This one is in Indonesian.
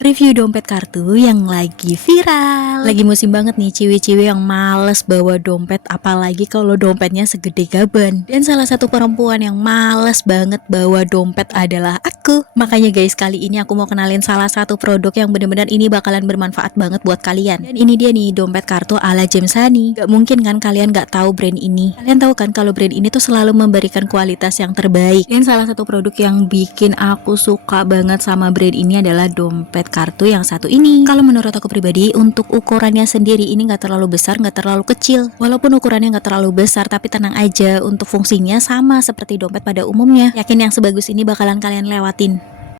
Review dompet kartu yang lagi viral. Lagi musim banget nih cewek-cewek yang males bawa dompet, apalagi kalau dompetnya segede gaban. Dan salah satu perempuan yang males banget bawa dompet adalah aku. Makanya guys, kali ini aku mau kenalin salah satu produk yang bener-bener ini bakalan bermanfaat banget buat kalian. Dan ini dia nih, dompet kartu ala James Honey. Gak mungkin kan kalian gak tahu brand ini. Kalian tahu kan kalau brand ini tuh selalu memberikan kualitas yang terbaik. Dan salah satu produk yang bikin aku suka banget sama brand ini adalah dompet kartu yang satu ini. Kalau menurut aku pribadi, untuk ukurannya sendiri ini gak terlalu besar, gak terlalu kecil. Walaupun ukurannya gak terlalu besar, tapi tenang aja, untuk fungsinya sama seperti dompet pada umumnya. Yakin yang sebagus ini bakalan kalian lewatin.